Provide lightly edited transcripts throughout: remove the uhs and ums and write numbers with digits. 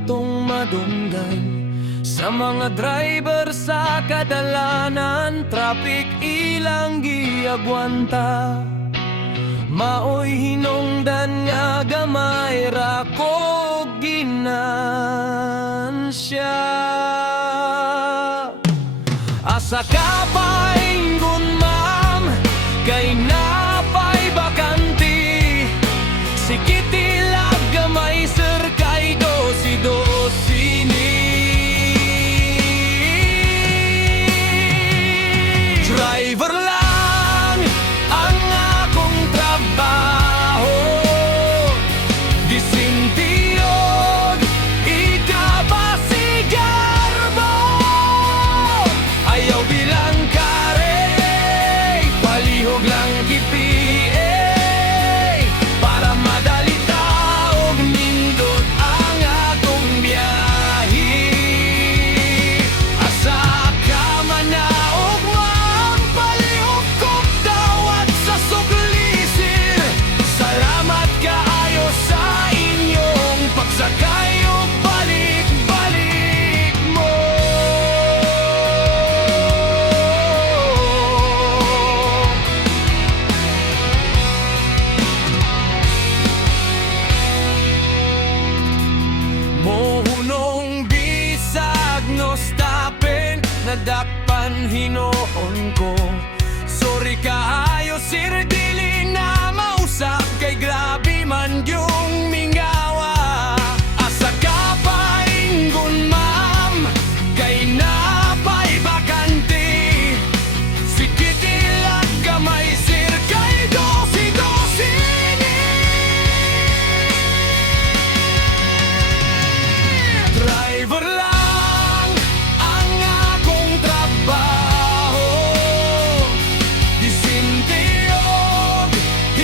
atong madunggan. Sa mga driver sa kadalanan, traffic ilang giagwanta. Maoy hinungdan nga gamay ra ko ginansya. Asa ka pa ingon ma'am, kay napay bakanti. Sikit ilag gamay sir, kay dosi-dosi ni. Driver lang ang akong trabaho, disintiyog ikabasigar mo. Ayaw bilang kare, palihog lang kipi, para madali taog nindot ang atong biyahe. Asa ka manaog ma'am, palihog kog dawat sa suklisir. Salamat kaayo sa inyong pagsakay ug balik-balik mo. Mohunong bisag no stopin, nadakpan hinoon ko. Sorry kaayo sir, dili na mausap, kay grabe man yung mingawa. Asa ka pa ingon ma'am, kay napay bakanti. Sikit ilag gamay sir, kay dosi-dosi ni. Driver lang ang akong trabaho, disintiyog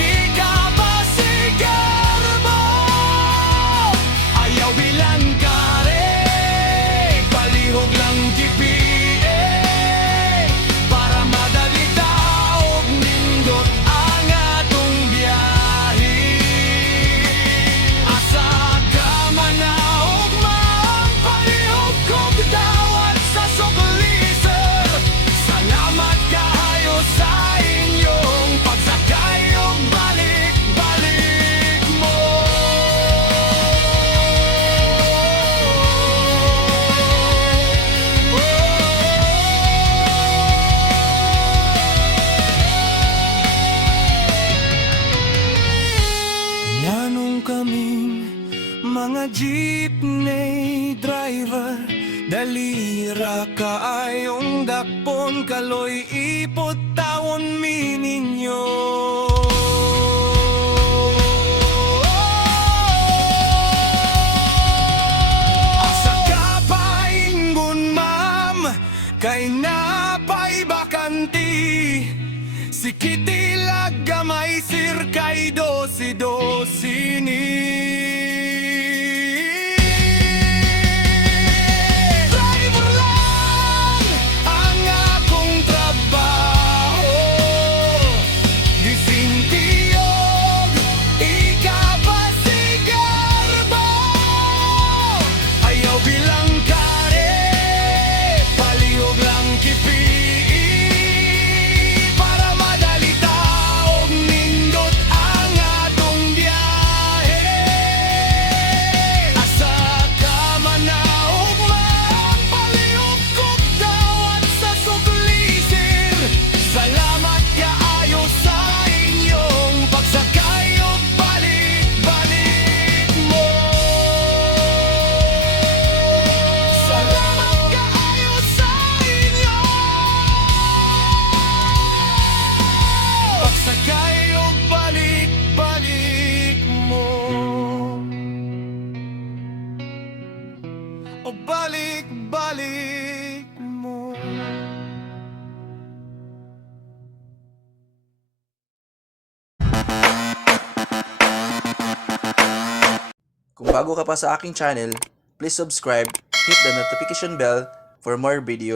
ikabasigar mo. Ayaw bilang kare, palihog lang kipi, para madali taog nindot ang atong biyahe. Asa ka manaog ma'am, palihog kog dawat sa sukliser. Salamat kaayo sa inyong pagsakay ug balik-balik mo. Nanong kaming mga jeepney driver, dalira kaayong dakpon, kaloy ipot tawon mi ninyo. Asa ka pa ingon ma'am, kay napay bakanti. Sikit ilag gamay sir, kay dosi-dosi ni. Driver lang ang akong trabaho, disintiyog ikabasigar mo. Ayaw bilang kare, palihog lang kipi, para madali taog nindot ang atong biyahe. Asa ka manaog ma'am, palihog kog dawat sa suklisir. Salamat kaayo sa inyong pagsakay ug balik-balik mo. Salamat kaayo sa inyong pagsakay ug balik-balik mo. O balik-balik mo. Kung bago ka pa sa aking channel, please subscribe, hit the notification bell for more videos.